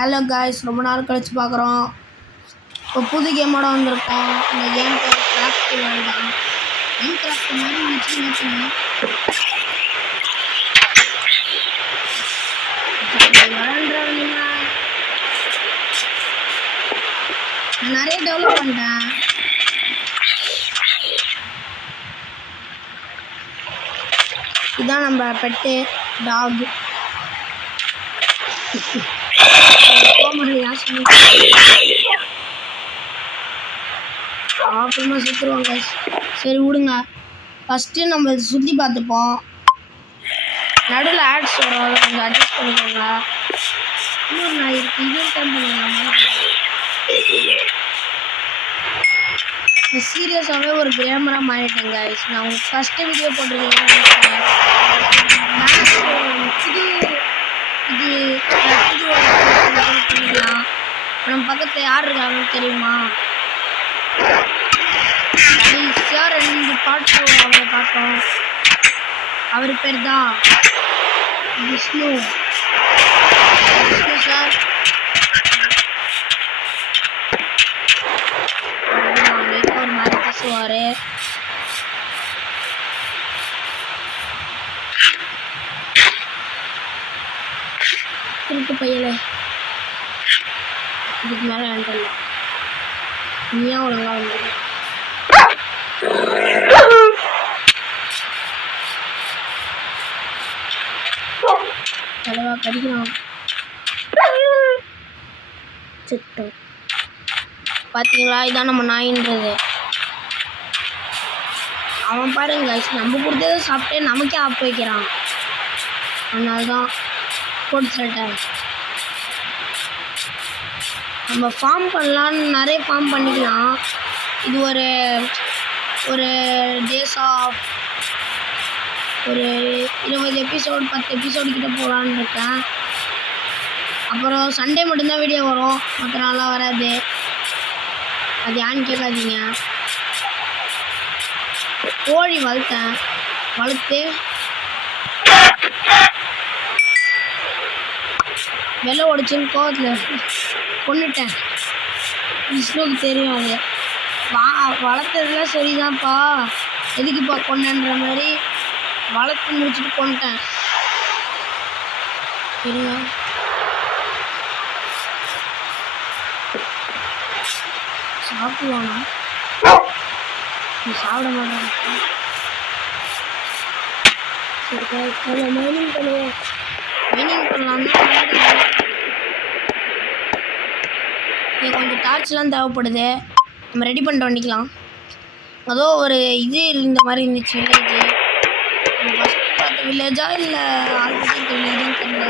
Hello guys, ரொம்ப நாள் கழிச்சு பார்க்குறோம். இப்போ புது கேமோட வந்திருக்கோம். இந்த கேம் பேர் கிராஃப்ட் வேண்டாம். மைன் கிராஃப்ட் மாதிரி இருந்துச்சு. நான் நிறைய டெவலப் பண்ணிட்டேன். இதுதான் நம்ம பெட்டு டாக். அப்புறமா சுற்றுவாங்க. சரி விடுங்க, ஃபஸ்ட்டு நம்ம சுற்றி பார்த்துப்போம். நடுவில் ஆட்ஸ் வரும், அதை கொஞ்சம் அட்ஜஸ்ட் பண்ணிக்கோங்க. இன்னொரு நான் இருக்கு, இன்னொரு டைம் பண்ணுவாங்க. சீரியஸாகவே ஒரு கேமராக மாறிட்டேன் கைஸ். நான் உங்களுக்கு ஃபஸ்ட்டு வீடியோ போட்டிருக்கேன். நம்ம பக்கத்தில் யார் இருக்காங்கன்னு தெரியுமா? கடைசியாக 2 பாட்டு அவரை பார்த்தோம். அவர் பேர் தான் விஷ்ணு சார். ஒரு மாதிரி பேசுவார். திருட்டு பையல இதுக்கு மேலே வேண்டல. நீயா ஒழுங்கா வந்து தலைவா கடிக்கிறான். சிட்டம் பார்த்தீங்களா? இதான் நம்ம நாயின்றது. அவன் பாருங்க, நம்ம கொடுத்ததை சாப்பிட்டே நமக்கே ஆப் வைக்கிறான். அதனால தான் போட்டு சொல்லிட்டேன். நம்ம ஃபார்ம் பண்ணலான்னு நிறைய ஃபார்ம் பண்ணிக்கலாம். இது ஒரு டேஸ் ஆஃப் ஒரு 20 எபிசோடு 10 எபிசோடு கிட்ட போகலான்னு இருக்கேன். அப்புறம் சண்டே மட்டும்தான் வீடியோ வரும், மற்ற நாளாக வராது. அது ஏன்னு கேட்காதீங்க. கோழி வளர்த்து வெள்ளை உடைச்சின்னு கோவத்தில் கொண்டுட்டேன். விஷ்ணுவுக்கு தெரியும். அது வளர்த்ததுலாம் சரிதான்ப்பா, எதுக்குப்பா கொண்டன்ற மாதிரி வளர்த்து முடிச்சுட்டு கொண்டுட்டேன். சரிங்க, சாப்பிடுவானா? நீ சாப்பிட மாட்டான். சரி, மைனிங் பண்ணுவோம். மைனிங் பண்ணலாம் தான். கொஞ்சம் டார்ச்லாம் தேவைப்படுது, நம்ம ரெடி பண்ணிட்டு வண்டிக்கலாம். அதோ ஒரு இது இந்த மாதிரி இருந்துச்சு, வில்லேஜ். நம்ம ஃபஸ்ட்டு பார்த்த வில்லேஜா இல்லை ஆல்ரெடி வில்லேஜுன்னு தெரியல.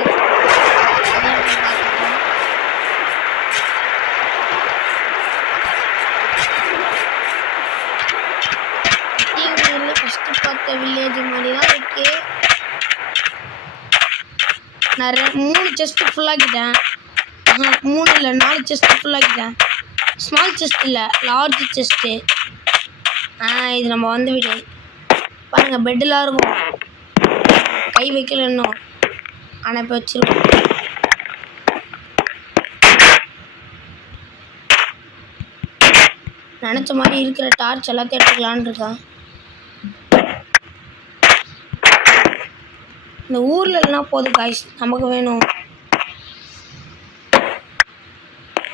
ஃபஸ்ட்டு பார்த்த வில்லேஜ் மாதிரி தான் இருக்கு. நான் 3 செஸ்ட்டு ஃபுல்லாக்கிட்டேன். 3 இல்லை 4 செஸ்ட்டு ஃபுல்லாக்கிட்டேன். ஸ்மால் செஸ்ட் இல்லை, லார்ஜ் செஸ்ட்டு. இது நம்ம வந்து விடு பாருங்கள். பெட்டெலாம் இருக்கும், கை வைக்கல இன்னும். ஆனால் இப்போ வச்சுருக்கோம். நினச்ச மாதிரி இருக்கிற டார்ச் எல்லாத்தையும் எடுத்துக்கலான்னு இருக்கேன். இந்த ஊரில் இல்லைனா போதும் காய்ஸ், நமக்கு வேணும்.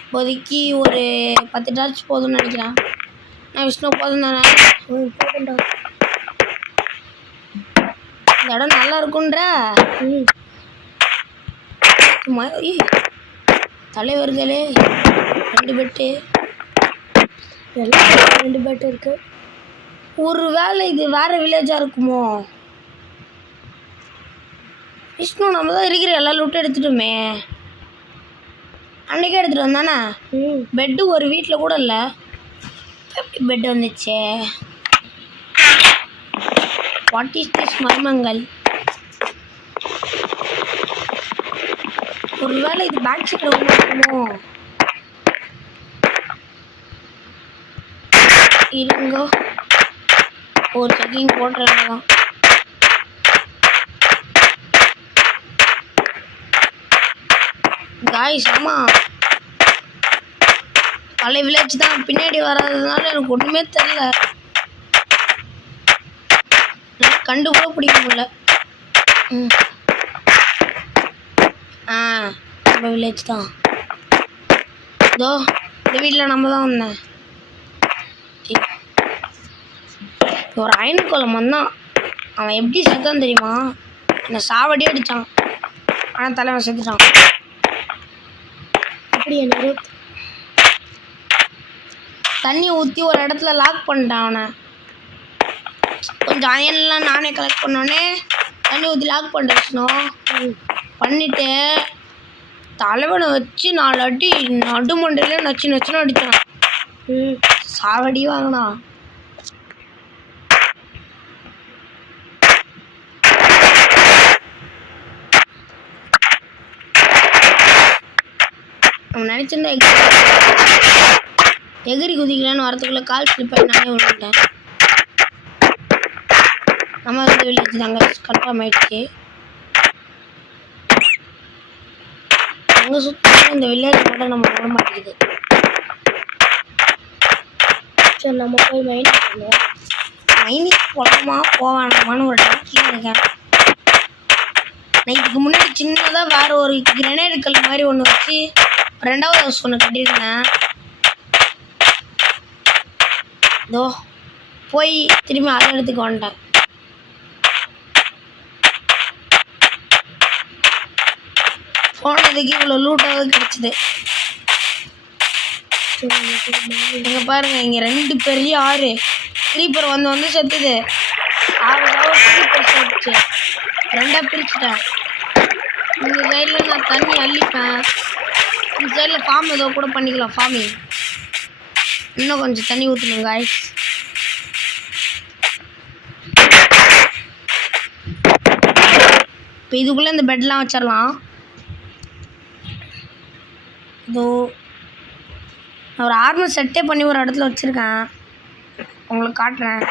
இப்போதைக்கு ஒரு 10 டார்ச் போதும்னு நினைக்கிறேன். நான் விஷ்ணு போதும் தானே? போதும்டா. இந்த இடம் நல்லா இருக்குன்ற தலைவர்களே. 2 பெட்டு, எல்லாம் 2 பெட்டு இருக்கு. ஒரு வேளை இது வேற வில்லேஜாக இருக்குமோ? விஷ்ணு, நம்ம தான் இருக்கிற எல்லாம் லூட்டு எடுத்துட்டோமே. அன்றைக்கே எடுத்துகிட்டு வந்தானே. பெட்டு ஒரு வீட்டில் கூட இல்லை, எப்படி பெட் வந்துச்சு? வாட் இஸ் திஸ் மர்மங்கள்? ஒரு வேளை இது பேக் சைடில் இருக்குமோ? இருங்க, ஒரு செக்கிங் போட்டுறாங்க தான். காய்ஸ் ஆமாம் பழைய வில்லேஜ் தான், பின்னாடி வராததுனால எனக்கு ஒன்றுமே தெரில, கண்டு கூட பிடிக்க முடியல. நம்ம வில்லேஜ் தான் இதோ இந்த வீட்டில் நம்ம தான் வந்தேன். ஒரு அயன் குளம் வந்தான், அவன் எப்படி செத்தான் தெரியுமா? என்னை சாவடியே அடித்தான், ஆனால் தலைவன் செத்துட்டான். அப்படி என்ன தண்ணி ஊற்றி ஒரு இடத்துல லாக் பண்ணிட்டான் அவனை. கொஞ்சம் அயன்லாம் நானே கலெக்ட் பண்ணோடனே தண்ணி ஊற்றி லாக் பண்ணிட்டோம். பண்ணிவிட்டு தலைவனை வச்சு 4 அடி நடுமண்டையில நச்சு நச்சுன்னு அடித்தான். சாவடி வாங்கினான். அவன் நினச்சிருந்தா எகிரி குதிக்கலான்னு வரத்துக்குள்ளே கால் ஸ்லிப் ஆகி நானே விட்டுட்டேன். நம்ம வந்து வில்லேஜ் தாங்க கன்ஃபார்ம் ஆயிடுச்சு. அங்கே சுற்றி இந்த வில்லேஜ் மட்டும் நம்ம விட மாட்டேங்குது. சரி நம்ம போய் மைனிங் பண்ணுவோம். மைனிங் போகலாமா போவானாமான்னு ஒரு டவுட்லேயே இருக்கேன். நைட்டுக்கு முன்னாடி சின்னதாக வேறு ஒரு கிரனேடு கல் மாதிரி ஒன்று வச்சு 2வது ஹவுஸ் ஒன்று கட்டியிருந்தேன். இதோ போய் திரும்பி அதை எடுத்துக்க வந்துட்டேன். போனதுக்கு இவ்வளோ லூட்டாவது கிடச்சிது. இங்கே பாருங்கள், இங்கே 2 பெரிய ஆறு க்ரீப்பர் வந்து செத்துது. 6 க்ரீப்பர் செத்துச்சு, 2ஆக பிரிச்சுட்டேன். இந்த சைடில் நான் தண்ணி அள்ளிப்பேன், இந்த சைடில் ஃபார்ம் ஏதோ கூட பண்ணிக்கலாம். ஃபார்மிங் இன்னும் கொஞ்சம் தண்ணி ஊற்றணும் காய்ஸ். இப்போ இதுக்குள்ளே இந்த பெட்லாம் வச்சிடலாம். இதோ நான் ஒரு ஆர்மர் செட்டே பண்ணி ஒரு இடத்துல வச்சுருக்கேன், உங்களுக்கு காட்டுறேன்.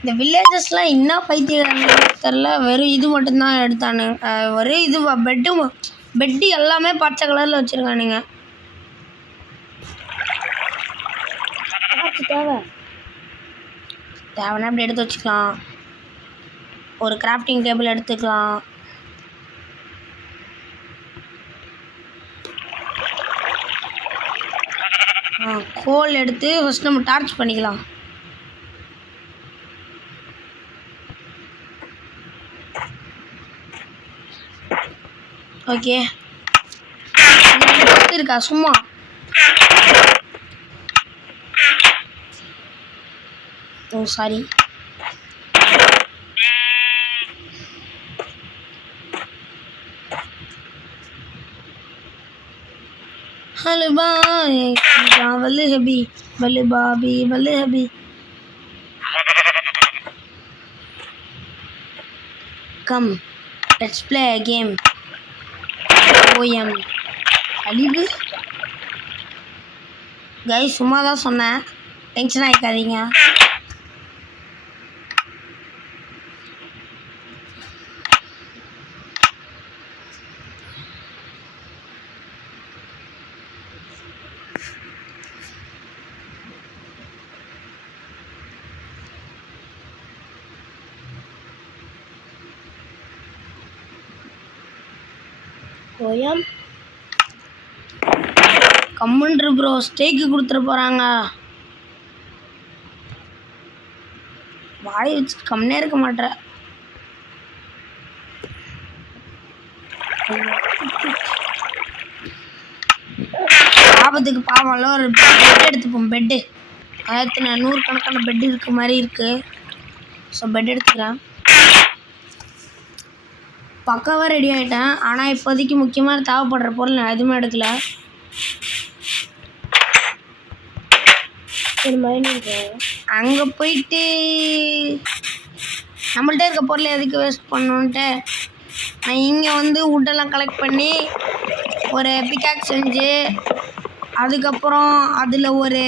இந்த வில்லேஜஸ்லாம் என்ன பைத்தியம் தெரில, வெறும் இது மட்டும்தான் எடுத்தானு. வெறும் இது பெட்டு எல்லாமே பச்சை கலரில் வச்சுருக்கானுங்க. தேவைன்னா அப்படி எடுத்து வச்சுக்கலாம். ஒரு கிராஃப்டிங் டேபிள் எடுத்துக்கலாம். கோல் எடுத்து ஃபஸ்ட் நம்ம டார்ச் பண்ணிக்கலாம். ஓகே இருக்கா சும்மா சாரி. हेलो बाय वल्ले हबी वल्ले बाबी वल्ले हबी. Come, let's play a game. OM அழிவு கைஸ், சும்மா தான் சொன்னேன், டென்ஷன் ஆகிக்காதீங்க. ஓயம் கம்முன்று ப்ரோ, ஸ்டேக்கு கொடுத்துட போகிறாங்க. வாய் வச்சுட்டு கம்னே இருக்க மாட்டேற. ஆபத்துக்கு பாவம்ல ஒரு பெட் எடுத்துப்போம். பெட்டு அதாவது 100 கணக்கான பெட் இருக்க மாதிரி இருக்குது. ஸோ பெட் எடுத்துக்கிறேன். பக்காவாக ரெடி ஆகிட்டேன். ஆனால் இப்போதைக்கு முக்கியமாக தேவைப்படுற பொருள் நான் எதுவுமே எடுக்கல. அங்கே போயிட்டு நம்மள்ட்ட இருக்க பொருளை எதுக்கு வேஸ்ட் பண்ணணுன்ட்டு நான் இங்கே வந்து வுட்டெல்லாம் கலெக்ட் பண்ணி ஒரு பிக்காக் செஞ்சு அதுக்கப்புறம் அதில் ஒரு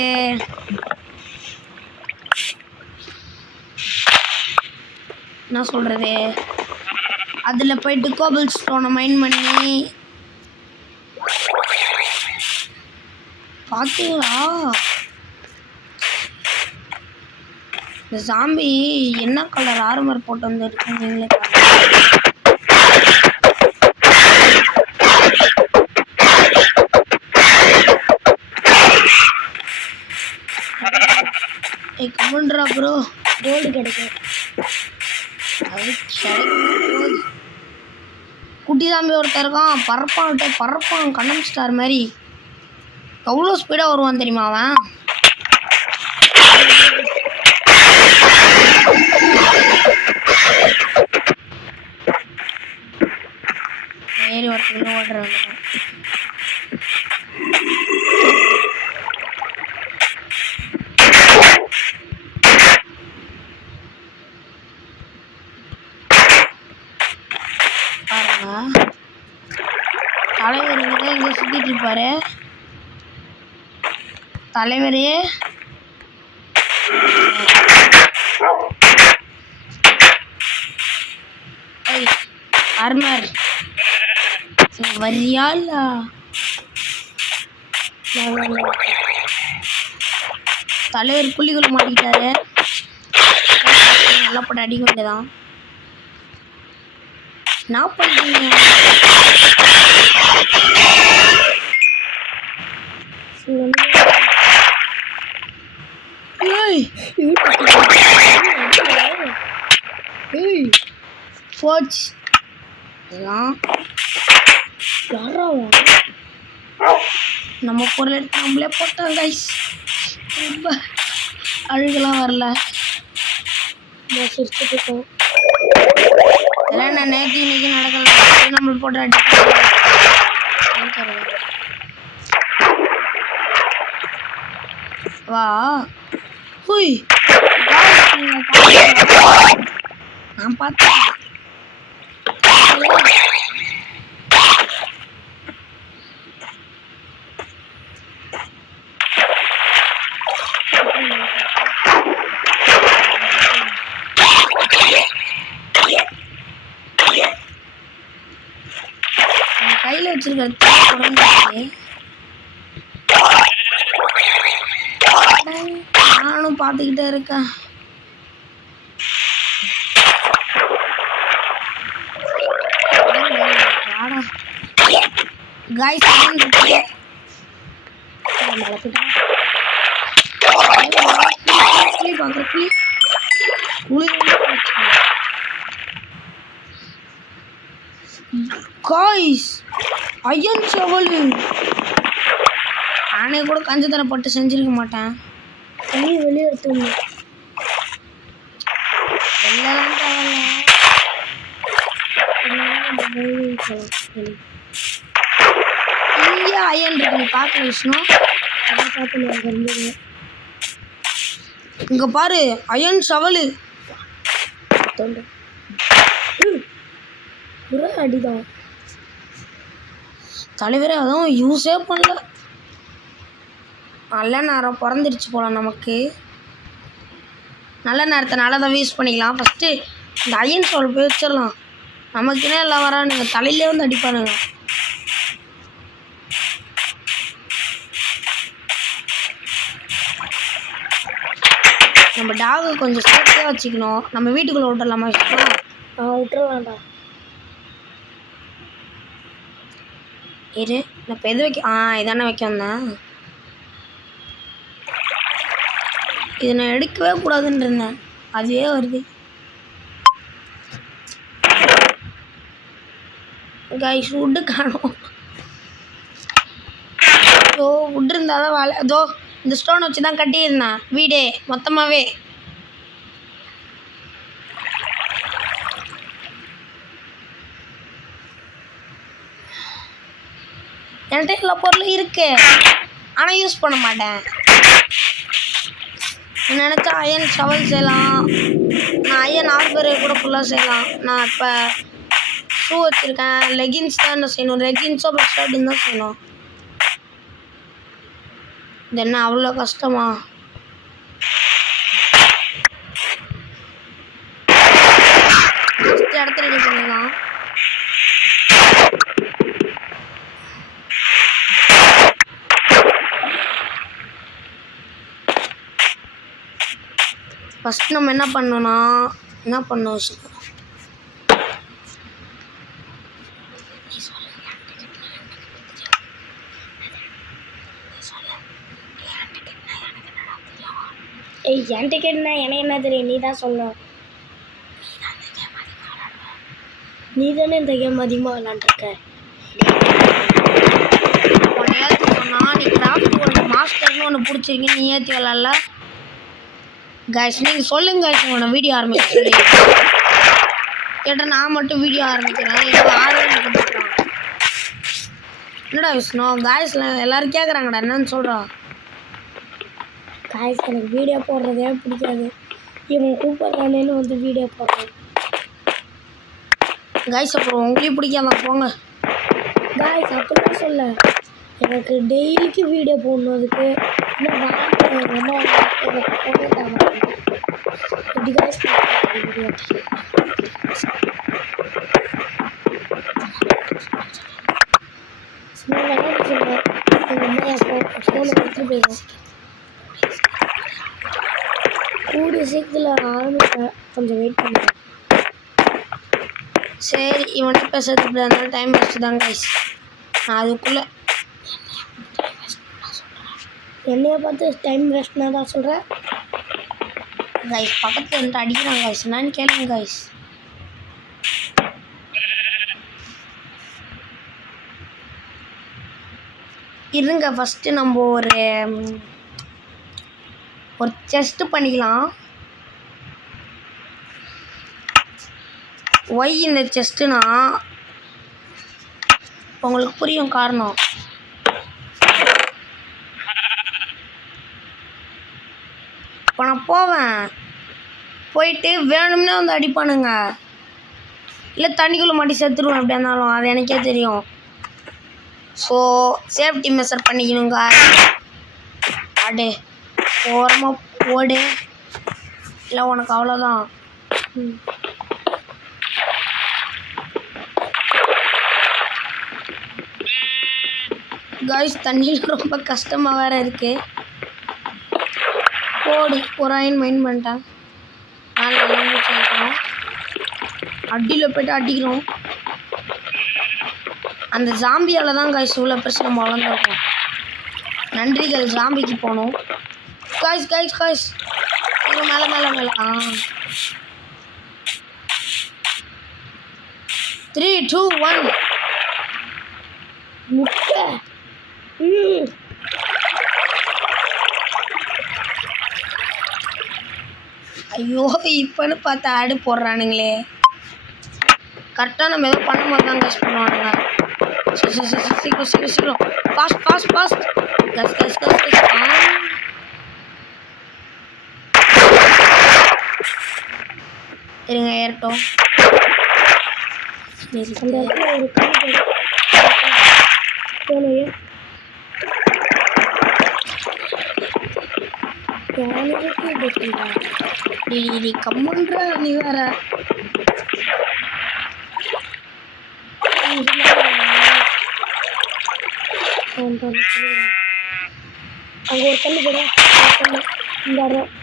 என்ன சொல்கிறது அதில் போயிட்டு கோபிள் ஸ்டோனை மைன் பண்ணி பார்த்தீங்களா இந்த ஜாம்பி என்ன கலர் ஆர்மர் போட்டு வந்து இருக்கு நீங்களே பாருங்க. கமெண்ட்ரா ப்ரோ கோல்டு கிடைக்கும். குட்டி சாமி ஒருத்தர் இருக்கான், பறப்பான் கண்ணம் ஸ்டார் மாதிரி. எவ்வளோ ஸ்பீடாக வருவான் தெரியுமா அவன்? ஏறி ஒருத்தர் ஓடுறாங்க. தலைவர் இங்கே இங்கே சுத்திட்டு இருப்பாரு. தலைவரே ஆர்மர் வரியா இல்ல? தலைவர் புள்ளிக்குள்ள மாட்டிக்கிட்டாரு. நல்லா போட்டு அடிக்க வேண்டியதான். என்ன பண்றீங்க? நம்ம பொருள் எடுத்து நம்மளே போட்டோம் கைஸ். ரொம்ப அழுகெல்லாம் வரல. சிரிச்சுட்டு இதெல்லாம் நான் நேற்று இன்னைக்கு நடக்கலாம். நம்மளுக்கு போட்டு அடிக்க வா. ஹுய் நான் பார்த்தேன். கையில் வச்சிருக்க நானும் பார்த்துக்கிட்டே இருக்கேன். गाइस ஐயன் ஷவல் நானே கூட கஞ்சத்தனை பட்டு செஞ்சிருக்க மாட்டேன். வெளியே எடுத்து இங்கே அயன் இருக்கு, நீ பார்க்கல விஷ்ணு? பார்க்கல. அங்கே இருந்தது இங்கே பாரு, அயன் ஷவலு அடிதான். தலைவரே அதுவும் யூஸே பண்ணல. நல்ல நேரம் பிறந்துருச்சு போல நமக்கு. நல்ல நேரத்தை நல்லதாக யூஸ் பண்ணிக்கலாம். ஃபஸ்ட்டு இந்த அயன் ஷவல் போய் வச்சிடலாம். நமக்குன்னே எல்லாம் வரானுங்க, தலையிலே வந்து அடிப்பானுங்க. நம்ம டாகை கொஞ்சம் சேஃப்டியாக வச்சுக்கணும். நம்ம வீட்டுக்குள்ளே விட்டுடலாமா வச்சுக்கணும்? விட்டுறலாம்டா. இரு நான் இப்போ எது வைக்க இதானே வைக்க வந்தேன். இது நான் எடுக்கவே கூடாதுன்னு இருந்தேன், அதுவே வருது. கைஸ் வுட்டு காணும். ஓ வுட் இருந்தால் தான் வேலை. அதோ இந்த ஸ்டோன் வச்சு தான் கட்டியிருந்தேன் வீடே மொத்தமாகவே. என்கிட்ட எல்லா பொருளும் இருக்கு, ஆனால் யூஸ் பண்ண மாட்டேன். நினச்சா அயன் ஷவல் செய்யலாம், நான் அயன் ஆர்பரை கூட ஃபுல்லாக செய்யலாம். நான் இப்போ ஷூ வச்சுருக்கேன், லெகின்ஸ் தான் என்ன செய்யணும், லெகின்ஸோ அப்புறம் ஷர்ட்டுன்னு தான் செய்யணும். இது என்ன அவ்வளோ கஷ்டமா? இடத்துல ரெடி பண்ணிடலாம். ஃபஸ்ட் நம்ம என்ன பண்ணோன்னா விஷ்ணு ஏய் என் டிக்கெட்னா எனக்கு என்ன தெரியும், நீ தான் சொல்லணும். நீ தானே இந்த கேம் அதிகமாக விளாண்டுருக்க. உன்னை ஏற்றி சொன்னால் நீ கிராஃப்ட் ஒன்று மாஸ்டர்னு ஒன்று பிடிச்சிருக்கீங்க, நீ ஏற்றி விளாட்ல. கைஸ் நீங்கள் சொல்லுங்க கைஸ், உன்னை வீடியோ ஆரம்பிக்க சொல்லி கேட்டால் நான் மட்டும் வீடியோ ஆரம்பிக்கிறேன். ஏதோ ஆரம்பிக்கிறேன். என்னடா விஷ்ணு காய்ஸ்ல எல்லோரும் கேட்குறாங்கடா, என்னன்னு சொல்கிறான். காய்ஸ் எனக்கு வீடியோ போடுறதே பிடிக்காது, இவன் கூப்பிட்றானேன்னு வந்து வீடியோ போடுறேன். காய்ஸ் அப்புறம் உங்களையும் பிடிக்காம போங்க. காய்ஸ் அப்படிலாம் சொல்ல, எனக்கு டெய்லிக்கு வீடியோ போடணும். அதுக்கு இன்னும் எப்படி காய்ஸ் வீடியோ சொல்லுவேன். எங்கள் அம்மா என் ஃபோனை எடுத்துகிட்டு போயிடும். கூடிய சீக்கிரத்தில் ஆரம்பிப்பேன், கொஞ்சம் வெயிட் பண்ணுறேன். சரி இவன்ட்டு பேசுறதுக்கு இருந்தாலும் டைம் வேஸ்ட்டு தான் கைஸ். நான் அதுக்குள்ளே என்னைய பார்த்து டைம் வேஸ்ட்னா தான் சொல்கிறேன். கைஸ் பக்கத்தில் வந்துட்டு அடிக்கிறான் கைஸ், என்னன்னு கேளுங்க கைஸ். இருங்க ஃபஸ்ட்டு நம்ம ஒரு செஸ்ட்டு பண்ணிக்கலாம். ஒய் இந்த செஸ்ட்டுனா உங்களுக்கு புரியும் காரணம். இப்போ நான் போயிட்டு வேணும்னே வந்து அடிப்பானுங்க, இல்லை தண்ணிக்குள்ளே மாட்டி செத்துருவேன். எப்படியா இருந்தாலும் அது எனக்கே தெரியும். ஸோ சேஃப்டி மெஷர் பண்ணிக்கணுங்க. அடே ஓரமாக போடு, இல்லை உனக்கு அவ்வளோதான். காய்ஸ் தண்ணியில் ரொம்ப கஷ்டமாக வேறு இருக்குது. போடு ஒரு அயன் மைண்ட் பண்ணிட்டேன். நாலு லாங்குவேஜ் ஆகிக்கணும். அடியில் போய்ட்டு அடிக்கிறோம். அந்த ஜாம்பியால் தான் காய்ஸ் இவ்வளோ பிரச்சனை நம்ம வளர்ந்துருக்கோம். நன்றிகள் ஜாம்பிக்கு போகணும். காய்ஸ் காய்ஸ் காய்ஸ் மேலே மேலே மேலே 3 2 1 முட்டை. ஐயோ இப்போன்னு பார்த்து ஆடு போடுறானுங்களே. கரெக்டாக நம்ம எதுவும் பண்ணும்போது தான் கஷ்ட பண்ணுவானுங்க. சீக்கிரம் சீக்கிரம் சீக்கிரம் ஃபாஸ்ட் ஃபாஸ்ட் ஃபாஸ்ட் கஸ் கஸ் கஸ் கஸ். இருங்க ஏறட்டும். அந்த இடத்துல ஒரு கண்ணு போலையே. நீ கம்முன்ற நீ வேற. அங்கே ஒரு கண்ணு போட,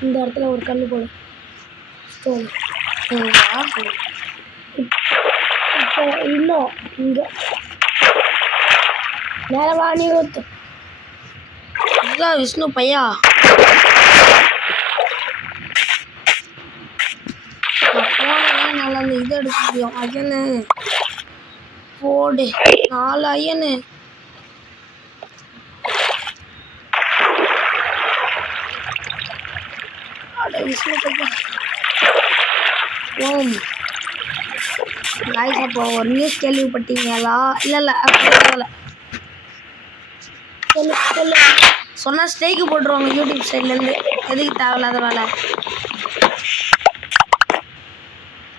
இந்த இடத்துல ஒரு கண்ணு போட. ஸ்டோன் இப்போ இன்னும் இங்கே மேலே வாணி ஊற்று. இதுதான் விஷ்ணு பையா. போனேன் நல்லா அந்த இதை எடுக்க முடியும். அயனு போடு 4 அயனு. அட விஷ்ணு பையா. ஓம் காய்ஸ் அப்போ ஒரு நியூஸ் கேள்விப்பட்டீங்களா? இல்லை அப்படி சொல்லு சொன்னால் ஸ்ட்ரைக்கு போட்டுருவாங்க யூடியூப் சைட்லேருந்து. எதுக்கு தேவையில்லாத வேலை.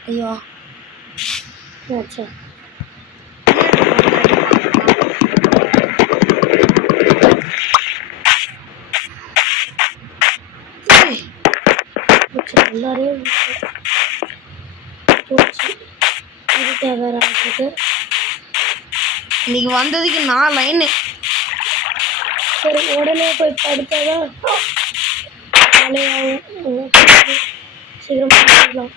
ஐயோ ஆச்சா எல்லாரையும் போச்சு. இது தேவை ஆகுது. இன்னைக்கு வந்ததுக்கு 4 லைனு. சரி உடனே போய் படுத்தாதான் வேலையாகும். சீக்கிரமா முடிக்கலாம்.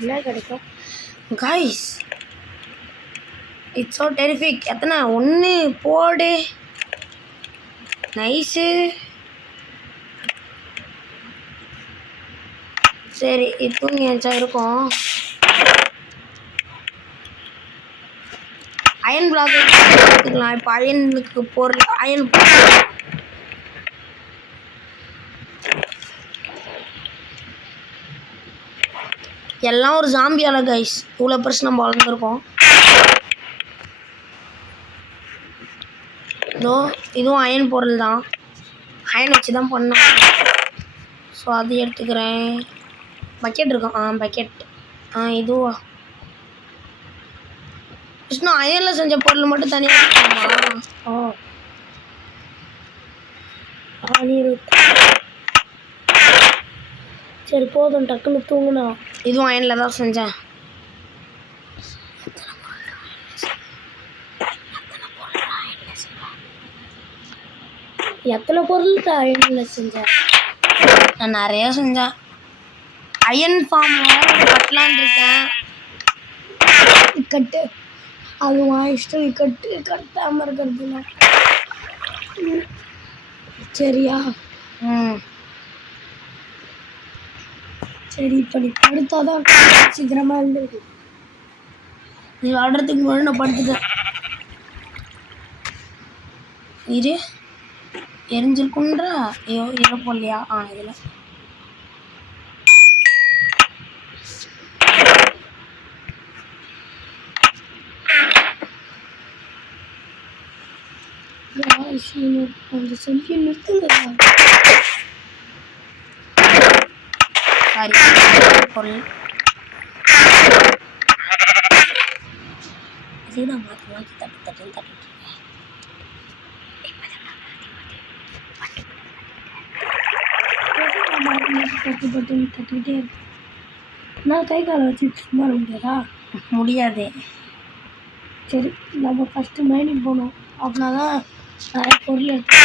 என்ன கிடைக்கும் கைஸ்? It's so terrific. எத்தனை? 1 போடு. நைஸு. சரி, தூங்கி ஏச்சா இருக்கும். அயன் பிளாக் எடுத்துக்கலாம். இப்போ அயனுக்கு பொருள் அயன் எல்லாம் ஒரு ஜாம்பியால கைஸ். இவ்வளோ பெருசு நம்ம வளர்ந்துருக்கோம். இதுவும் அயன் பொருள் தான். அயன் வச்சு தான் பண்ணோம். ஸோ அது எடுத்துக்கிறேன். பக்கெட் இருக்கும். பக்கெட். இதுவா விஷ்ணு? அயனில் செஞ்ச பொருள் மட்டும் தனியாக இருக்குமா? சரி போதும், டக்குன்னு தூங்குனா. இதுவும் அயனில் தான் செஞ்சேன். எத்தனை பொருள் அயனில் செஞ்சேன்? நான் நிறையா செஞ்சேன். அயன் ஃபார்ம் கட்டலான் இருக்கேன். கட்டு, அது இஷ்டம். கட்டாமல் இருக்கிறதுல சரியா? சரி, இப்போ நீ படுத்தாதான் சீக்கிரமாக இருந்துருக்கு. நீ ஆடுறதுக்கு முன்னாடி நான் படுத்துட்டேன். இரு, எரிஞ்சிருக்குன்றா. ஐயோ, இதில் போடலையா? இதில் கொஞ்சம் சொல்லி நிறுத்துங்க. சாரி, பொருள் இதுதான் மாற்றி மாற்றி தட்டுன்னு தட்டிட்டு கட்டிக்கிட்டே இருக்கு. நான் கை காலை வச்சு சும்மா முடியாதா? முடியாது. சரி, நம்ம ஃபஸ்ட்டு மைனிங் போகணும். அப்படின்னா தான் நிறைய பொருள் எடுத்து.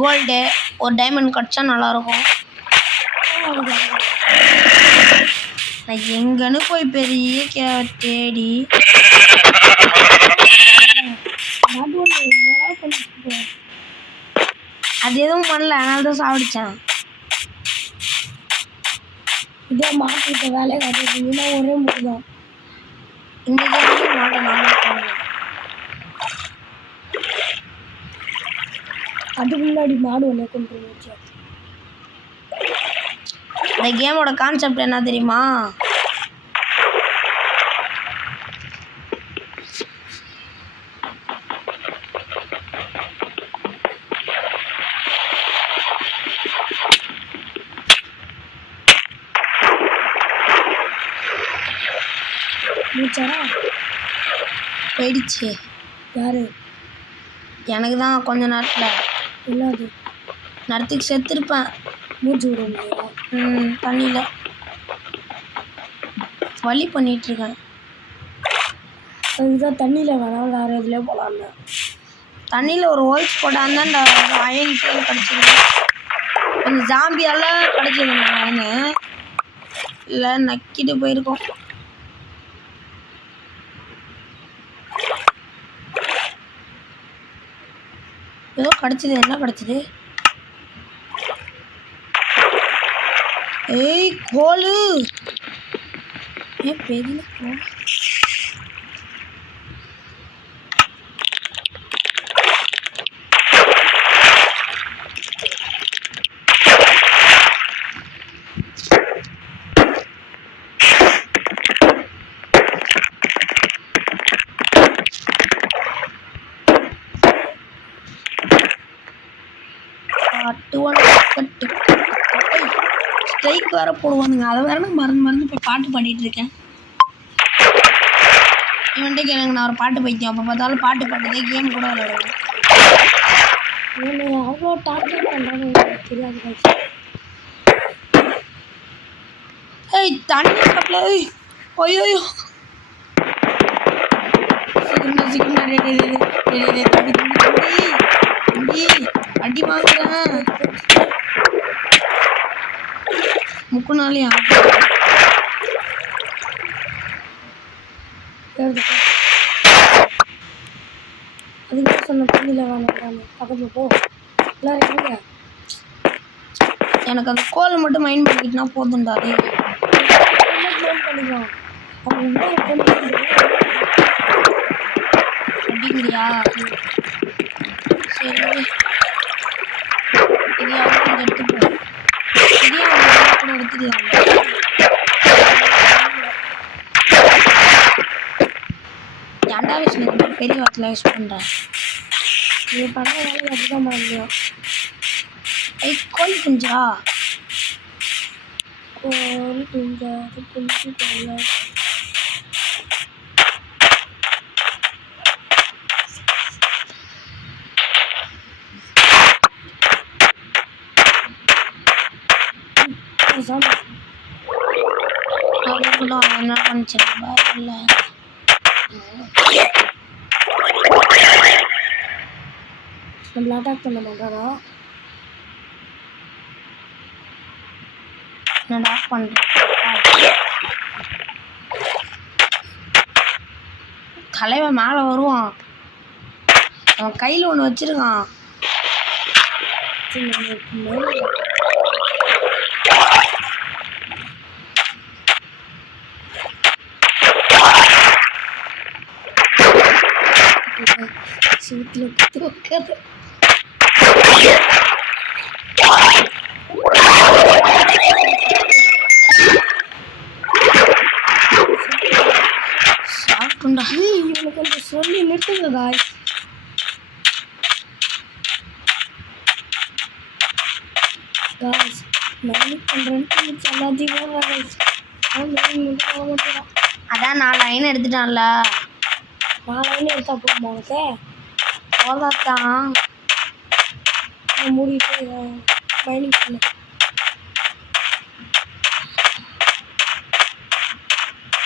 கோல்டு ஒரு டைமண்ட் கிடச்சா நல்லாயிருக்கும். நான் எங்கன்னு போய் பெரிய தேடி அது எதுவும் பண்ணல. அதனால தான் சாப்பிடுச்சேன். இதே மாட்டிட்ட வேலையை காட்டிட்டீங்கன்னா ஒரே முறை தான். இந்த கேமுக்கு மாட்ட நாங்கள் அதுக்கு முன்னாடி மாடு ஒன்று கொண்டு வச்சோம். இந்த கேமோட கான்செப்ட் என்ன தெரியுமா? மூச்சாரா போயிடுச்சு. யாரு? எனக்கு தான் கொஞ்ச நேரத்தில். என்னது? நேரத்துக்கு செத்துருப்பேன். மூச்சு விட முடியாது. தண்ணியில் வலி பண்ணிகிட்ருக்கேன். அதுதான் தண்ணியில் வேணாம், வேறு எதுலேயே போகலான்னு. தண்ணியில் ஒரு ஹோல்ஸ் போட்டால் தான் இந்த அயன் கேம் கிடச்சிது. கொஞ்சம் ஜாம்பியால் கிடச்சிது. அயனு இல்லை நக்கிட்டு போயிருக்கோம். ஏதோ கிடச்சிது. என்ன கிடச்சிது? ஏய் கோலு, பெரிய கோல். ஸ்ட்ரைக் வேறு போடுவானுங்க. அதை வேறு நான் மறந்து இப்போ பாட்டு பாடிட்டு இருக்கேன். இவன்ட்டே கேளுங்க, நான் ஒரு பாட்டு பைத்தியம். அப்போ பார்த்தாலும் பாட்டு பாட்டுதே கேம் கூட விளையாடுவேன். அவ்வளோ டார்ச்சர் பண்ணுறாங்க, தெரியாது. ஏய் தண்ணி சப்ளை ஐயோ சீக்கிரமா தம்பி அடி வாங்குறேன் முக்குனாலே அதுக்கு சொன்ன தண்ணியில் வேணாம் பக்கத்தில் போ எல்லாரும் எனக்கு அந்த கோல் மட்டும் மைண்ட் பண்ணிக்கிட்டுனா போதும்டா அது பண்ணிக்கலாம் அப்படிங்கிறியா சரி இதையாவது கொஞ்சம் எடுத்துப்போம் இதையும் கூட எடுத்துக்கலாம் ஏன்டா விஷ்ணு பெரிய வாட்டில் யூஸ் பண்ணுறேன் நீ பண்ண வேலை அப்படிதான் பண்ண முடியும் கோழி குஞ்சா கோழி குஞ்சா அது குஞ்சு தெரியல அதுக்குள்ள என்ன பண்ணிச்சிருப்பா இல்லை நம்மள அட்டாக் பண்ண மாட்டாரா என்னடா பண்ணுறேன் தலைவன் மேலே வருவான் அவன் கையில் ஒன்று வச்சிருக்கான் சூட்டில் குத்து வைக்காது சாப்பிட்டுண்டா இவனுக்கு அந்த சொல்லி நிறுத்துங்க காய்ஸ் காய்ஸ் மைனிங் பண்ணுறேன்ட்டு எல்லாத்தையும் போடுறா காய்ஸ் அதான் 4 லைன் எடுத்துட்டான்ல 4 லைன் எடுத்தா போகுமா உனக்கு போதாத்தான் மூடிட்டு மைனிங் பண்ணு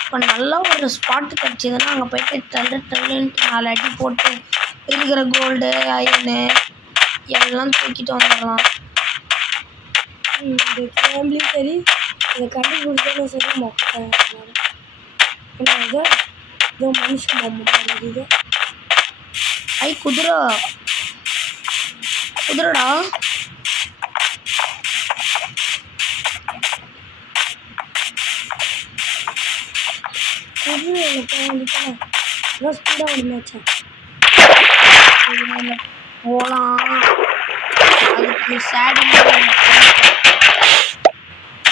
இப்போ நல்லா ஒரு ஸ்பாட்டு கிடச்சிதுன்னா அங்கே போய்ட்டு டல்லுன்ட்டு 4 அடி போட்டு இருக்கிற கோல்டு அயனு எல்லாம் தூக்கிட்டு வந்துடலாம் இந்த கேம்லேயும் சரி இதை கண்டுபிடிச்சாலும் சரி மொக்க ஏதோ மனுஷன் பொம்மை இது ஐ குதிரைடா குதிரை போயிட்டான் ஏதோ ஸ்பீடாக ஓடினாச்சா போகலாம் அதுக்கு சேடிங்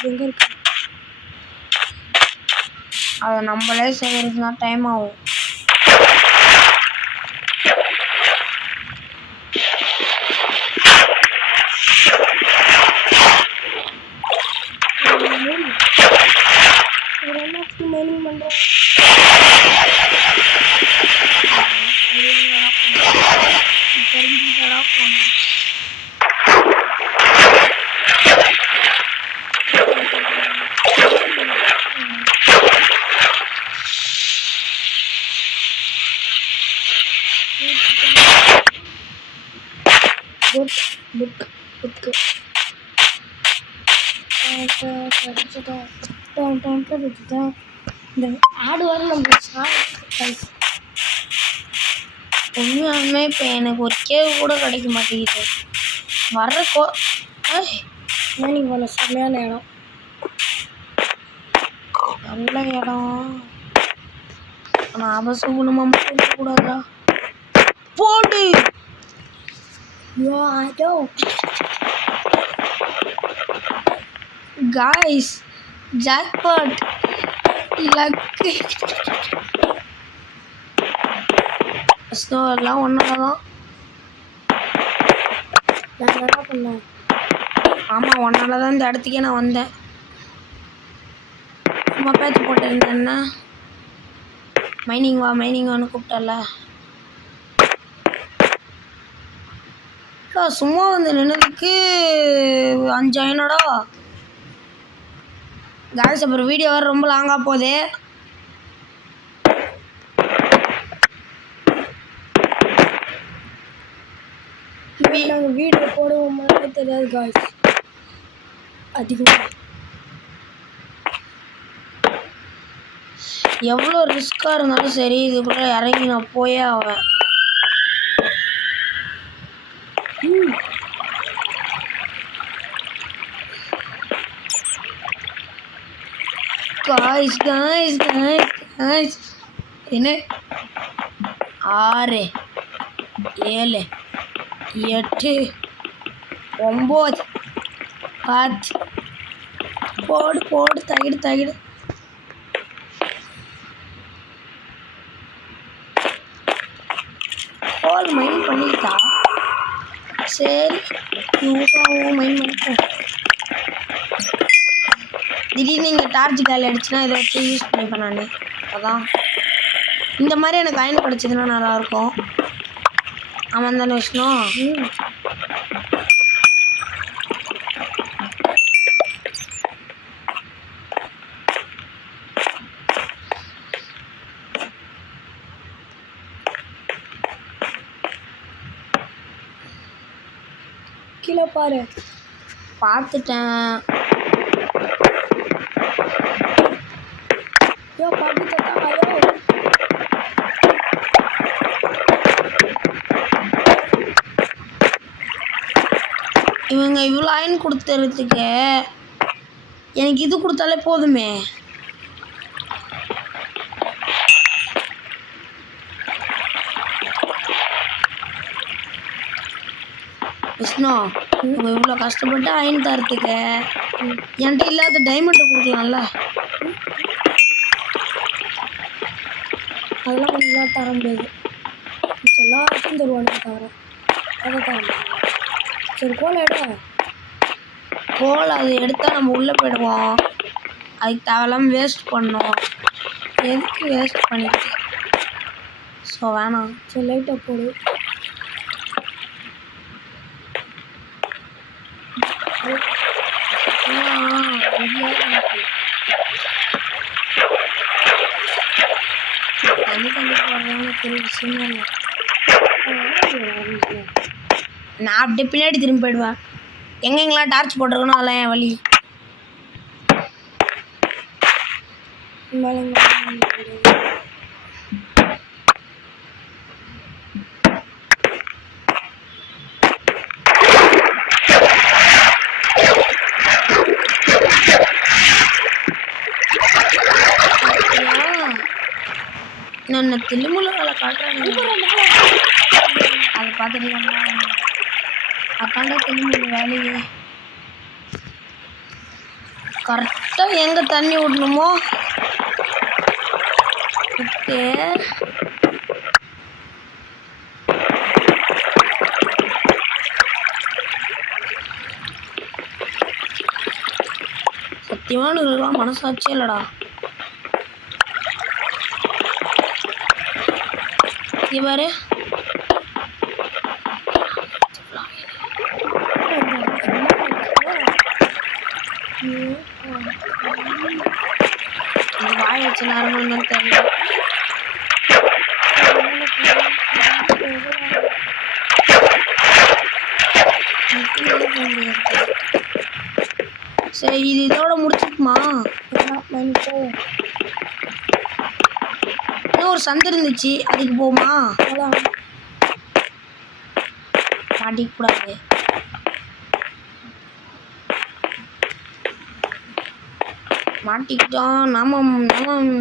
எங்கே இருக்கு அதை நம்மளே செய்கிறது தான் டைம் ஆகும் மைனிங் பண்ணுறேன் போகணும் புக்கு இந்த ஆடு வர நம்ம உண்மையாலுமே இப்போ எனக்கு ஒரு கேவ் கூட கிடைக்க மாட்டேங்குது வர்ற மைனிங் பண்ண செம்மையான இடம் நல்ல இடம் ஆனால் அவசகுணமாக மட்டும் இருக்கக்கூடாதா போடு காய்ஸ் ஜாக்பாட் லக்கு ஸ்னோ எல்லாம் ஒன்றால் தான் நான் என்ன பண்ணேன் ஆமாம் ஒன்றால் தான் இந்த இடத்துக்கே நான் வந்தேன் சும்மா பேச்சு போட்டிருந்தேன்னா மைனிங் வான்னு கூப்பிட்டல சும்மா வந்து நின்னதுக்கு 5 அயனடா காய்ஸ் அப்புறம் வீடியோ வேறு ரொம்ப லாங்காக போகுது. நாங்கள் வீடியோ போடுவோமானே தெரியாது காய்ஸ். அதிகமாக எவ்வளோ ரிஸ்க்காக இருந்தாலும் சரி இதுக்குள்ளே இறங்கி நான் போயே ஆவேன். காய்ஸ் காய்ஸ் காய்ஸ் காய்ஸ் என்ன 6 7 8 9 10 போடு போடு தகிடு தகிடு. கோல் மைண்ட் பண்ணிக்கிட்டா சரி யூஸாகவும் மைண்ட் பண்ணிட்டேன். திடீர்னு இங்கே டார்ச் காலி அடிச்சுன்னா இதை வச்சு யூஸ் பண்ணிப்பேன் நான். அதான் இந்த மாதிரி எனக்கு அயன் கிடச்சிதுன்னா நல்லாயிருக்கும். ஆமாம் தானே விஷ்ணு? கீழே பாரு. பார்த்துட்டேன். யோ பாட்டி தட்டாயோ. இவங்க இவ்வளோ அயன் கொடுத்துறதுக்கு எனக்கு இது கொடுத்தாலே போதுமே. விஷ்ணு இவங்க இவ்வளோ கஷ்டப்பட்டு அயன் தரத்துக்கு என்கிட்ட இல்லாத டைமண்டை கொடுக்கலாம்ல. அதெல்லாம் கொஞ்சம் தர முடியாது. எல்லாருக்கும் தருவானுங்க தவிர அதை தர முடியாது. சரி கோலை எடு. கோல் அது எடுத்தால் நம்ம உள்ளே போயிடுவோம். அதுக்கு தேவையில்லாமல் வேஸ்ட் பண்ணோம். எதுக்கு வேஸ்ட் பண்ணிட்டு? ஸோ வேணாம். சரி லைட்டாக போடு. தண்ணி தண்ணி போடுறாங்க பெரிய விஷயமே இல்லை. நான் அப்படியே பின்னாடி திரும்பி போயிடுவேன். எங்கெங்கெல்லாம் டார்ச் போட்டிருக்கணும் அதெல்லாம் என் வழி. நான் தில்லுமுள்ள வேலை காட்டுறேன். அதை பார்த்துட்டு அக்காண்டா தில்லுமுள்ள வேலையே கரெக்டாக எங்கே தண்ணி விடணுமோ விட்டு சத்தியமானுலாம் மனசாட்சியே இல்லைடா. இவரு வாய வச்ச நேரம் தெரியல. சரி இது இதோட முடிச்சுக்குமா? இன்னும் ஒரு சந்து இருந்துச்சு அதுக்கு போமா? மாட்டிக்க கூடாது. மாட்டிக்கிட்டோம். நாமம் நாமம்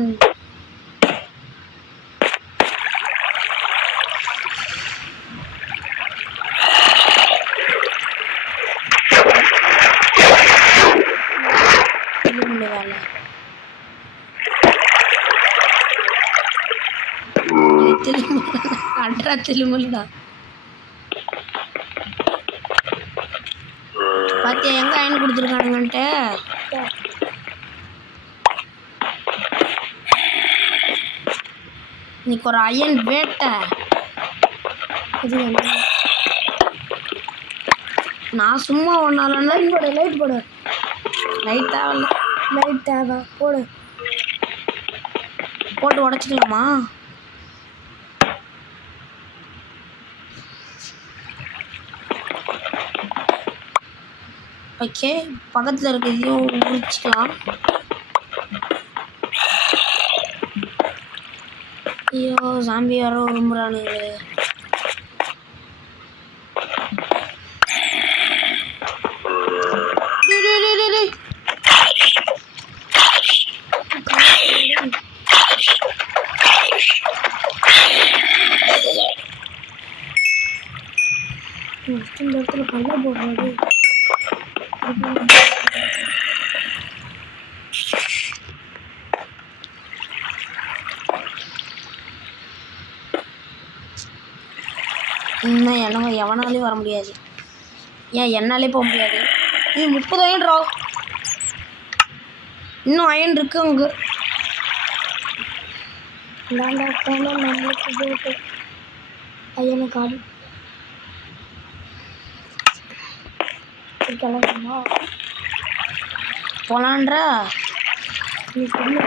வேலை அட்ரா திருமலிடா. பார்த்தியா எங்கே அயன் கொடுத்துருக்கானுங்கன்ட்டு. இன்னைக்கு ஒரு அயன் வேட்டை. நான் சும்மா ஒன்றாலும் லைட் போடு லைட் தேவையில்ல. நைட் தேவை போடு. போட்டு உடச்சிக்கலாமா? ஓகே, பக்கத்தில் இருக்கிறதையும் முடிச்சுக்கலாம். ஐயோ, சாம்பி யாரோ விரும்புகிறானுங்க. இந்த இடத்துல கல்ல போடுறது. இன்னும் என்ன எவனாலையும் வர முடியாது. ஏன் என்னாலே போக முடியாது? இது 30 அயன் ரா. இன்னும் அயன் இருக்கு அங்கே. இந்தாண்டா போனால் நம்மளுக்கு போட்டு ஐயனை காடு கிளம்புமா போலான்றா? நீ சொல்லு.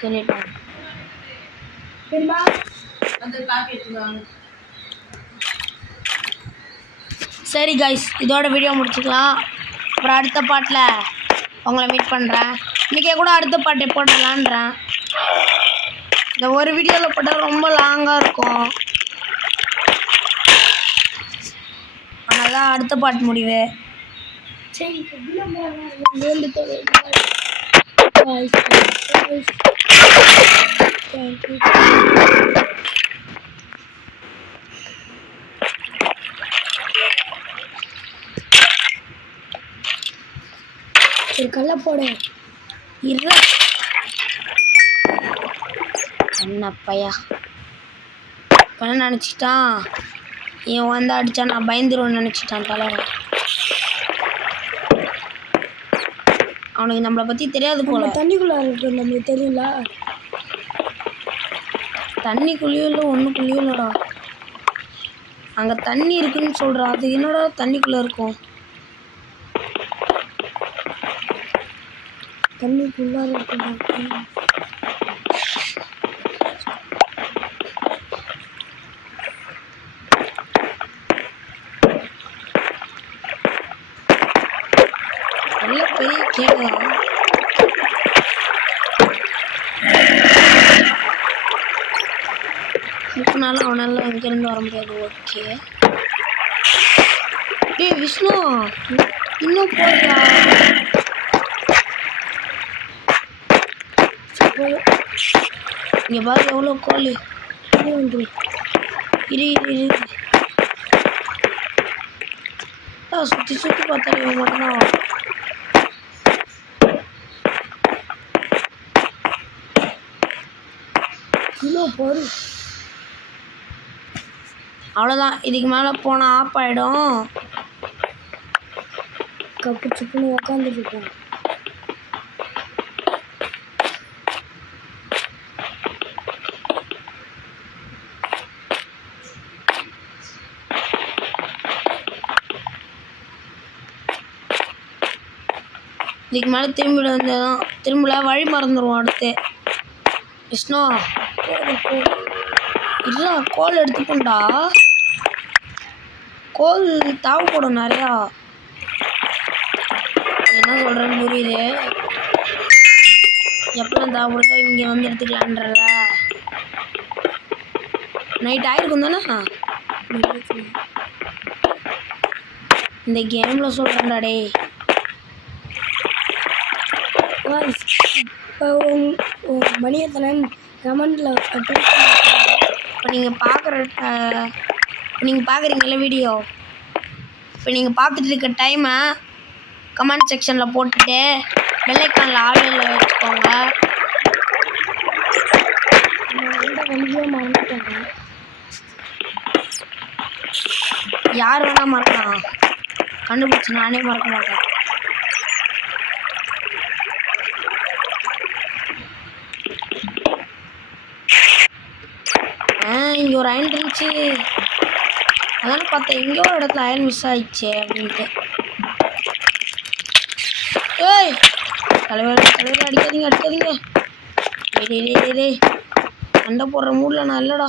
சொல்லிட்டேன். சரி கைஸ், இதோட வீடியோ முடிச்சுக்கலாம். அப்புறம் அடுத்த பாட்டில் உங்களை மீட் பண்ணுறேன். இன்றைக்கே கூட அடுத்த பாட்டை போட்டுடலான்றேன். இந்த ஒரு வீடியோவில் போட்டால் ரொம்ப லாங்காக இருக்கும். அதனால அடுத்த பாட்டு முடிவு. சரி சரி கல்ல போடு. இல்லை என்னப்பையா என்ன நினச்சிட்டான்? இவன் வந்து அடித்தா நான் பயந்துருவேன்னு நினச்சிட்டான் தலைவன். அவனுக்கு நம்மளை பற்றி தெரியாது போல. தண்ணிக்குள்ளே இருக்கு நம்மளுக்கு தெரியல. தண்ணிக்குள்ளேயும் இல்லை ஒன்றுக்குள்ளேயும் இல்லைடா. அங்கே தண்ணி இருக்குன்னு சொல்கிறா. அது என்னடா தண்ணிக்குள்ளே இருக்கும்? தண்ணிக்குள்ளார இருக்குடா. நல்ல பெரிய கேட்கலாம். இப்பனால அவனால இங்கேருந்து வர முடியாது. ஓகே டேய் விஷ்ணு, இன்னும் போடா. இங்கே பாரு எவ்வளோ கோழி வந்துரு. இரு இரு இரு. சுற்றி சுற்றி பார்த்தாலே இவன் மட்டும்தான். இன்னும் போடு. அவ்வளோதான், இதுக்கு மேலே போனால் ஆஃப் ஆகிடும். கப்பு சுப்புன்னு உக்காந்துட்டு இருக்கோம். இதுக்கு மேலே திரும்பிட வந்ததான். திரும்பல வழி மறந்துடுவோம் அடுத்து. விஷ்ணு இல்லை கோல் எடுத்துக்கோண்டா. கோல் தேவைப்படும் நிறையா. என்ன சொல்கிறேன்னு புரியுது. எப்பெல்லாம் தேவைப்படுதோ இங்கே வந்து எடுத்துக்கலான்றல. நைட் ஆயிருக்கும் தானே? இந்த கேமில் சொல்கிறேன்டா டேய். இப்போ மணியத்தனன் கமெண்டில் இப்போ நீங்கள் பார்க்குறீங்கள வீடியோ, இப்போ நீங்கள் பார்த்துட்டு இருக்க டைமை கமெண்ட் செக்ஷனில் போட்டுட்டு பெல் ஐக்கானில் ஆன்லைனில் வச்சுக்கோங்க. யார் வேணால் மறக்கலாம், கண்டுபிடிச்சி நானே மறக்க மாட்டேன். இங்கே ஒரு அயன் இருந்துச்சு. அதான் பார்த்தேன் எங்கேயோ ஒரு இடத்துல அயன் மிஸ் ஆயிடுச்சு அப்படின்ட்டு. ஏய் தலைவர் அடிக்காதீங்க டேய் சண்டை போடுற மூடில் நான் இல்லைடா.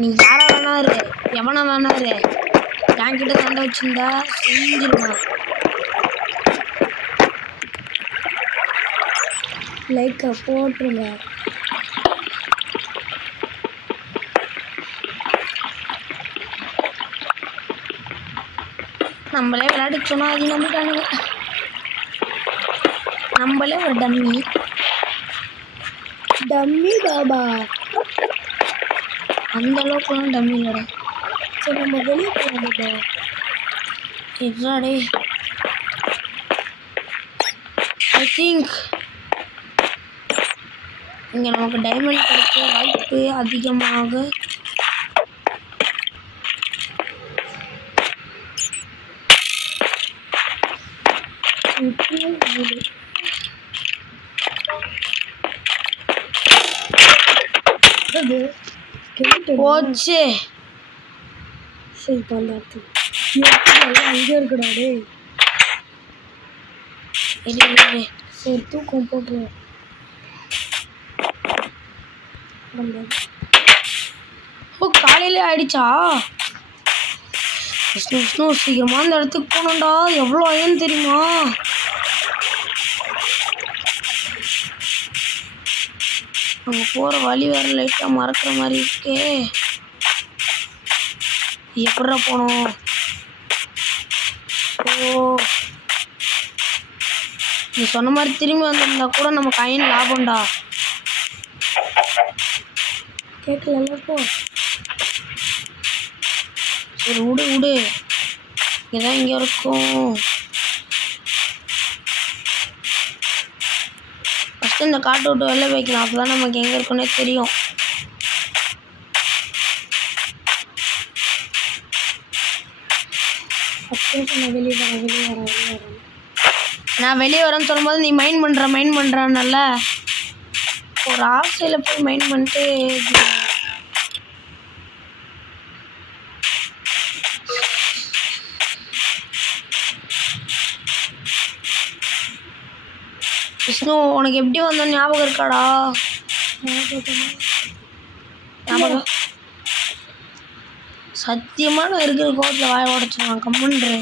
நீ யாரா வேணாரு எவனா வேணாரு என்கிட்ட சண்டை வச்சிருந்தா செஞ்சிருவான். லைக்கை போட்டுருங்க. நம்மளே விளையாட்டு சொன்னா அது நம்பிட்டானுங்க. நம்மளே ஒரு டம்மி பாபா. அந்த அளவுக்குலாம் டம்மி இல்லைடா. சரி நம்ம வெளியே போகலாம். எட்ராடே ஐ திங்க் இங்கே நமக்கு டைமண்ட் கிடைக்க வாய்ப்பு அதிகமாக. போச்சு. சரி பண்ணாத்து அங்கே இருக்கடாடே. சரி தூக்கம் போட்டு ஓ காலையிலே ஆயிடுச்சா? விஷ்ணு சீக்கிரமா அந்த இடத்துக்கு போகணும்டா. எவ்வளோ அயன் தெரியுமா? அங்கே போகிற வழி வேறு லைட்டாக மறக்கிற மாதிரி இருக்கே. எப்படா போனோம்? ஓ நீ சொன்ன மாதிரி திரும்பி வந்திருந்தா கூட நமக்கு அயன் லாபம்டா. கேட்கல போ. சரி விடு இதான் இங்கே இருக்கும். ஃபஸ்ட்டு இந்த காட்டை விட்டு வெளில வைக்கலாம். அப்போ தான் நமக்கு எங்கே இருக்குன்னே தெரியும். நான் வெளியே வரேன்னு சொல்லும்போது நீ மைண்ட் பண்ணுறனால ஒரு ஆசையில் போய் மைண்ட் பண்ணிட்டு விஷ்ணு உனக்கு எப்படி வந்தோம் ஞாபகம் இருக்காடா? ஞாபகம் சத்தியமாக நான் இருக்கிற கோவத்தில் வாய உடச்சிடுவான். கம்முன்று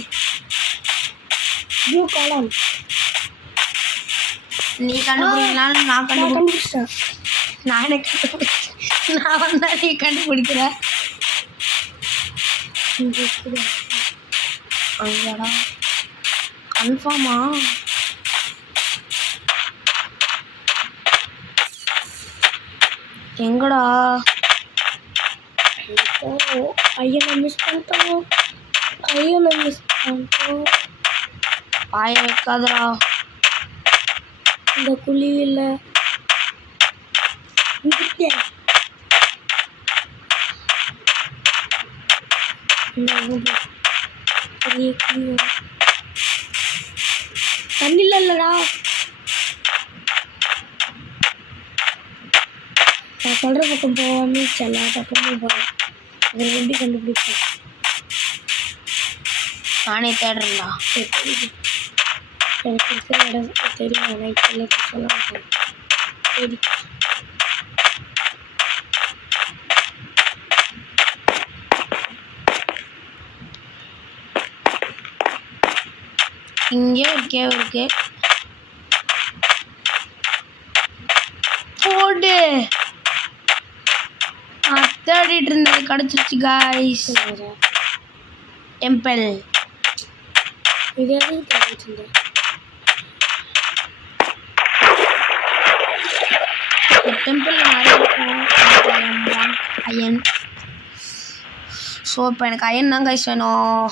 ப்ளூ காலம் நீ கண்டுபிடிக்கலான்னு நான் கண்டுபிடிச்சேன். நானே கண்டுபிடிச்சேன். நான் வந்தா நீ கண்டுபிடிக்கிற. ஐயாடா கன்ஃபார்மா? எங்கடா? ஐயனை மிஸ் பண்ணிட்டோம். பாய வைக்காதடா. இந்த குழியில் பெரிய குழி தண்ணியில் இல்லைடா. நான் சொல்கிற பக்கம் போகாமல் எல்லா பக்கமும் போகிறேன். அதை எப்படி கண்டுபிடிப்பேன்? நானே தேடுறேன்டா. எனக்கு இருக்கிற இடம் தெரியும். ஆனால் இப்போ எல்லாத்தையும் சொல்ல மாட்டேன். சரி இங்கே ஒரு கேவ் இருக்கு. போடு. நான் தேடிட்டு இருந்தது கிடச்சிருச்சு காய்ஸ். டெம்பிள் இது எதுவும் தேடிச்சிருந்தேன். டெம்பிள் நிறைய இருக்கும். அயன். ஸோ இப்போ எனக்கு அயன் தான் கைஸ் வேணும்.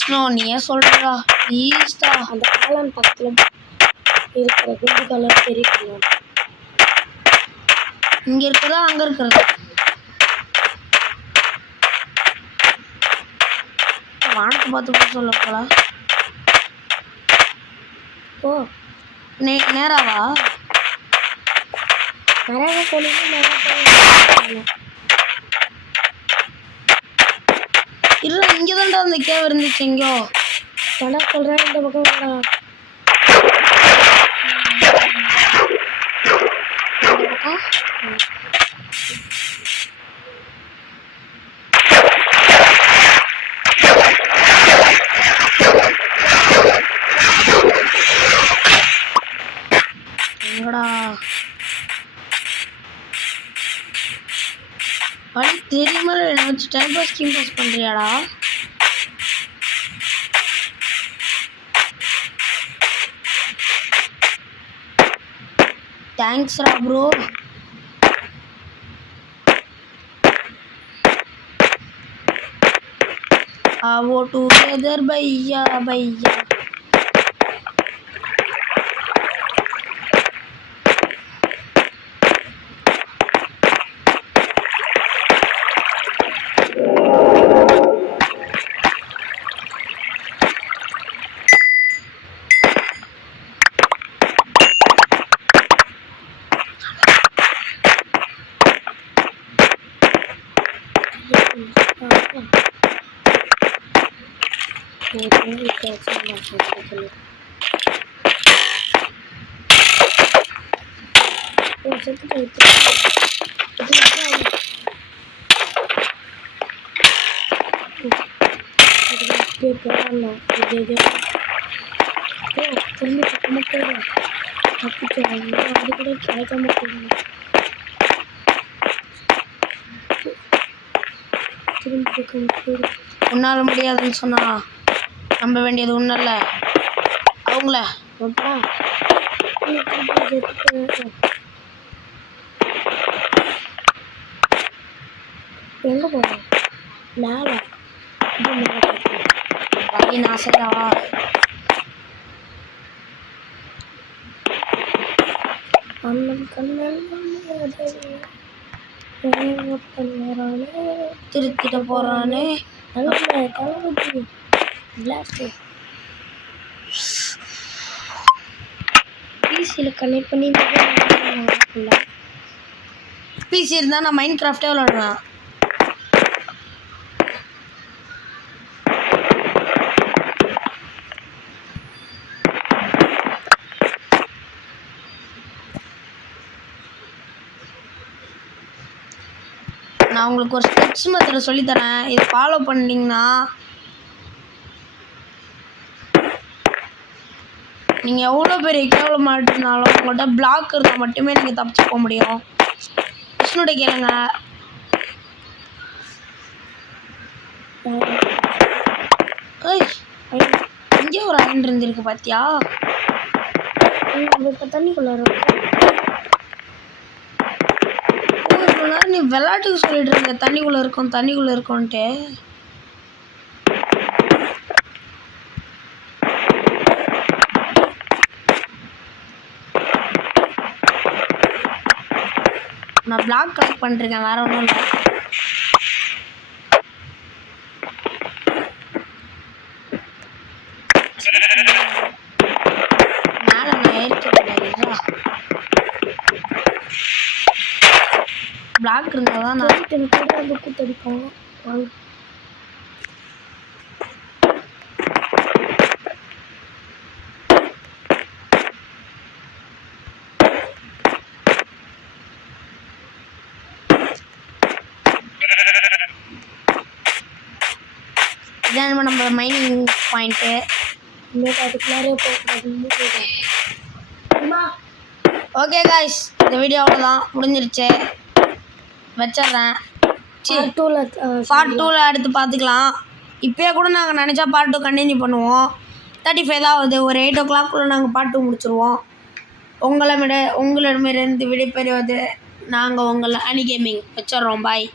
ஸ்னோ நீ ஏன் சொல்கிறா ப்ளீஸ்டா. அந்த காளான் பக்கத்தில் இருக்கிற குண்டு கலர் பெரிய கலர் இங்கே இருக்கிறதா அங்கே இருக்கிறதா? வானத்தை பார்த்து போக சொல்ல போல. ஓ நேராவா? நிறைய போனீங்கன்னா நிறைய இல்லை இங்கே தான்டா அந்த கேவ் இருந்துச்சு எங்கேயோ. பணம் சொல்கிறேன் இந்த பக்கம் வாடா. இந்த பக்கம் எங்கடா வழி தெரியுமா? என்ன வச்சு டைம் பாஸ் கீம் பாஸ் பண்ணுறியாடா? தேங்க்ஸ்ரா ப்ரோ. आवो टुगेदर भैया भैया. உன்னால முடியாதுன்னு சொன்னா நம்ப வேண்டியது ஒன்றும் இல்லை. அவங்கள எங்கே போகிறேன் மேலே வழி நாசடா. அண்ணன் கண்ணன் திருத்திட்ட போறானே. பிசியில் கனெக்ட் பண்ணி பிசி இருந்தால் நான் மைண்ட் கிராஃப்டே விளாடுவேன். நான் உங்களுக்கு ஒரு ஸ்டெப்ஸ் மெத்தட் சொல்லித்தரேன். இதை ஃபாலோ பண்ணிங்கன்னா நீங்கள் எவ்வளோ பெரிய கேவல மாட்டினாலும் உங்கள்கிட்ட பிளாக் இருந்தால் மட்டுமே நீங்கள் தப்பிச்சு போக முடியும். விஷ்ணுட கேளுங்க. ஏய் இங்கே ஒரு அயன் இருந்திருக்கு பார்த்தியா? இப்போ தண்ணிக்குள்ளார நீ விளையாட்டுக்கு சொல்லிட்டு இருந்த தண்ணிக்குள்ளே இருக்கோன்ட்டு. நான் பிளாக் கலெக்ட் பண்ணிருக்கேன், வேற ஒன்றும் இல்லை. மேலே நான் ஏறிக்கிறேன். பிளாக் இருந்தால் தான் நான் வந்து கூத்தடிப்போம். இதான் நம்ம மைனிங் பாயிண்ட்டு. அதுக்குள்ளாரே போகக்கூடாது. ஓகே காய்ஸ், இந்த வீடியோ அவ்வளோதான், முடிஞ்சிருச்சு. வச்சிட்றேன். பார்ட் 2ல் அடுத்து பார்த்துக்கலாம். இப்போயே கூட நாங்கள் நினச்சா பார்ட் 2 கண்டினியூ பண்ணுவோம். 35 தான் ஆகுது. ஒரு 8 o'clock நாங்கள் பார்ட் 2 முடிச்சுருவோம். உங்களிடமிருந்து விடைபெறுவது நாங்கள் உங்கள் அனி கேமிங். வச்சிட்றோம். பாய்.